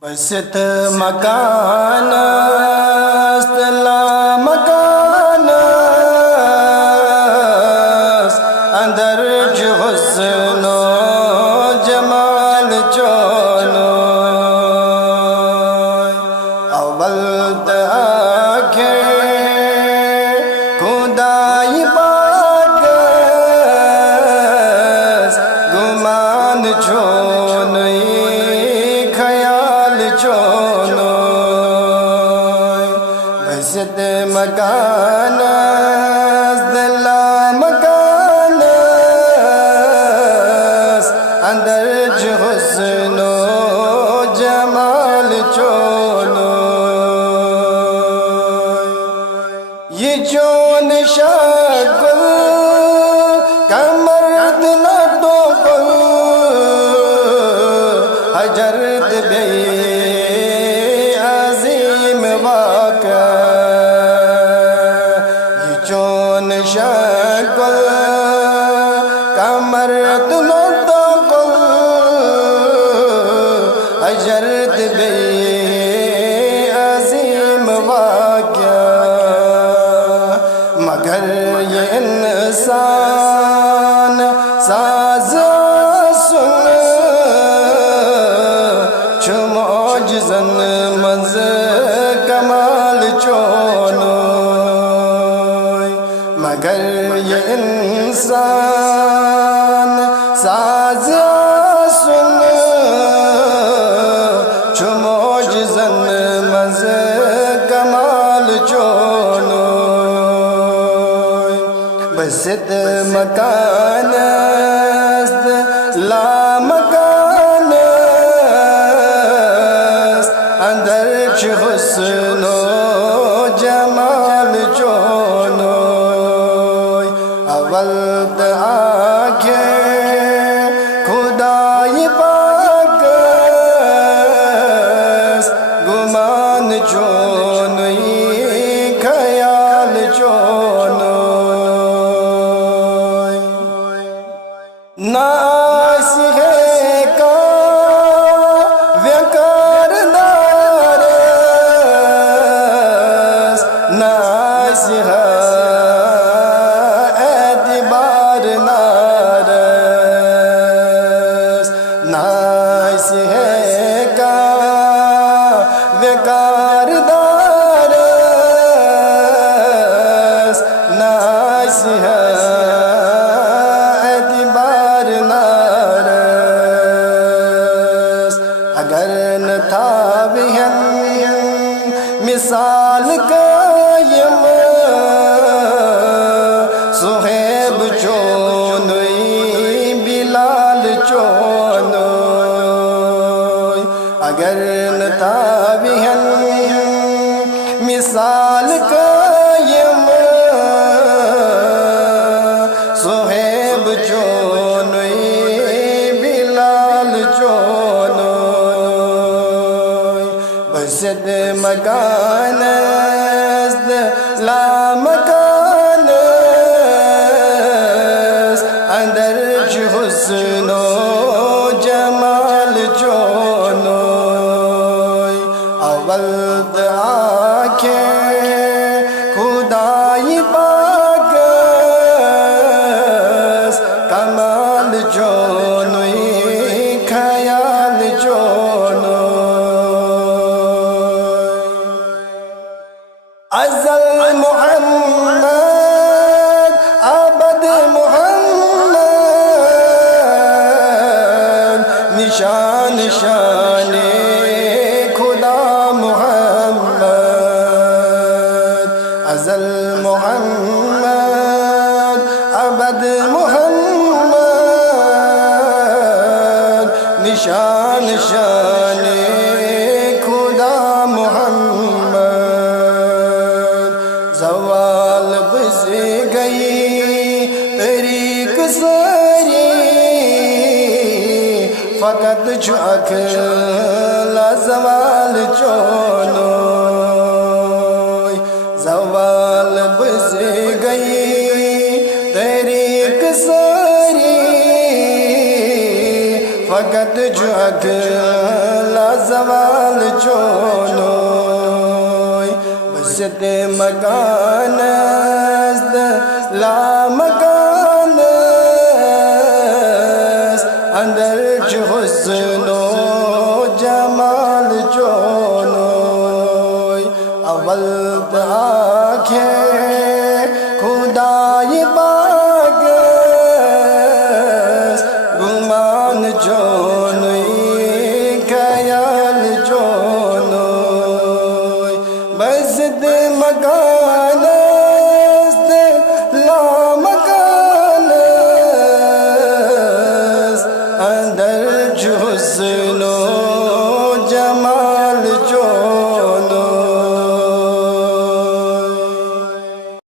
بست مکان است لا مکان است اندر حسن و جمال چون اول آنکھیں خدای پاک است گمان چون خیال چون بست مکان است لا مکان است اندر حسن و جمال چون یہ چون شکل کمرد نہ تو کل حجرت بے عظیم واقع یہ چون شکل کمرد نہ تو کل حجرت بے عظیم واقع مگر یہ انسان ساز سن چو معجزن مز کمال چون مگر یہ انسان ساز سن چو معجزن مز کمال چون بست مکان است لا مکان است اندر حسن و جمال چون اول آنکھیں خدای پاک است گمان چون خیال چون ناسی ہے کا ویکار دارس ناسی ہے اعتبار نارس ناسی ہے کا ویکار دارس ناسی ہے اگر نہ تھا بہن مثال قائم صہیب چون بلال چون اگر نہ تھا بہن مثال قائم صہیب چون بلال چون بست مکان است لا مکان است اندر حسن و جمال چون اول آنکھیں خدای پاک است کمال چون خیال چون ازل محمد ابد محمد نشان شان خدا محمد ازل محمد ابد محمد نشان شان خدا محمد زوال بس گئی طریق ساری فقط چاک زوال چون زوال بس گئی طریق ساری فقط جو اکلا زوال چونوی بسط مکان است لا مکان است اندر چه حسنو